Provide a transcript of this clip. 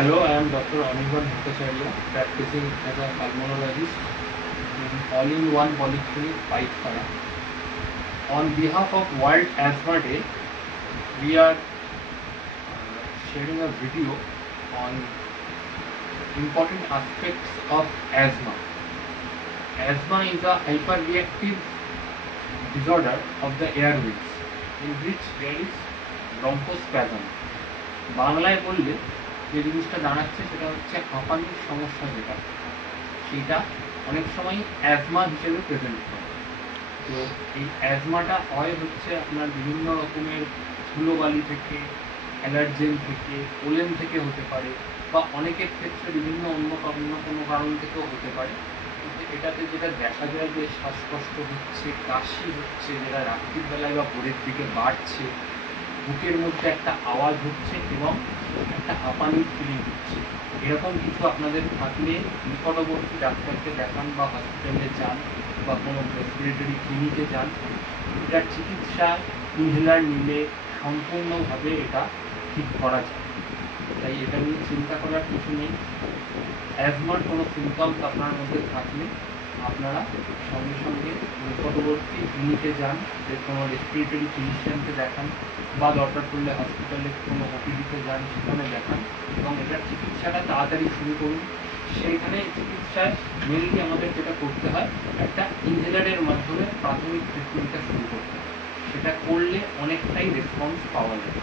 Hello, I am Dr. Anirban Bhattacharya, practicing as a pulmonologist in All-in-One Polyclinic, Paithara. On behalf of World Asthma Day, we are sharing a video on important aspects of asthma. Asthma is a hyperreactive disorder of the airways in which there is bronchospasm. বাংলায় বললে যে জিনিসটা দাঁড়াচ্ছে সেটা হচ্ছে হাঁপানির সমস্যা, সেটা অনেক সময় অ্যাজমা হিসেবে প্রেজেন্ট করে। তো এই অ্যাজমাটা হয় হচ্ছে আপনার বিভিন্ন রকমের ধুলোবালি থেকে, অ্যালার্জেন থেকে, পোলেন থেকে হতে পারে, বা অনেকের ক্ষেত্রে বিভিন্ন অন্য কোনো কারণ থেকেও হতে পারে। কিন্তু এটাতে যেটা দেখা যায় যে শ্বাসকষ্ট হচ্ছে, কাশি হচ্ছে, যেটা রাত্রির বেলায় বা ভোরের দিকে বাড়ছে, বুকের মধ্যে একটা আওয়াজ হচ্ছে এবং একটা হাঁপানির ফিলিং হচ্ছে, এরকম কিছু আপনাদের থাকলে নিকটবর্তী ডাক্তারকে দেখান বা হসপিটালে যান বা কোনো রেসপিরেটরি ক্লিনিকে যান। এটার চিকিৎসা ইনহেলার নিলে সম্পূর্ণভাবে এটা ঠিক করা যায়, তাই এটা নিয়ে চিন্তা করার কিছু নেই। অ্যাজমার কোনো সিমটমস আপনার মধ্যে থাকলে আপনারা সঙ্গে সঙ্গে নিকটবর্তী ক্লিনিকে যান, যে কোনো রেসপিরেটরি ফিজিশিয়ানকে দেখান বা দরকার পড়লে হসপিটালে কোনো ওপিডিতে যান, সেখানে দেখান এবং এটার চিকিৎসাটা তাড়াতাড়ি শুরু করুন। সেইখানে চিকিৎসায় মেনলি আমাদের যেটা করতে হয়, একটা ইনহেলারের মাধ্যমে প্রাথমিক ট্রিটমেন্টটা শুরু করতে হয়। সেটা করলে অনেকটাই রেসপন্স পাওয়া যায়।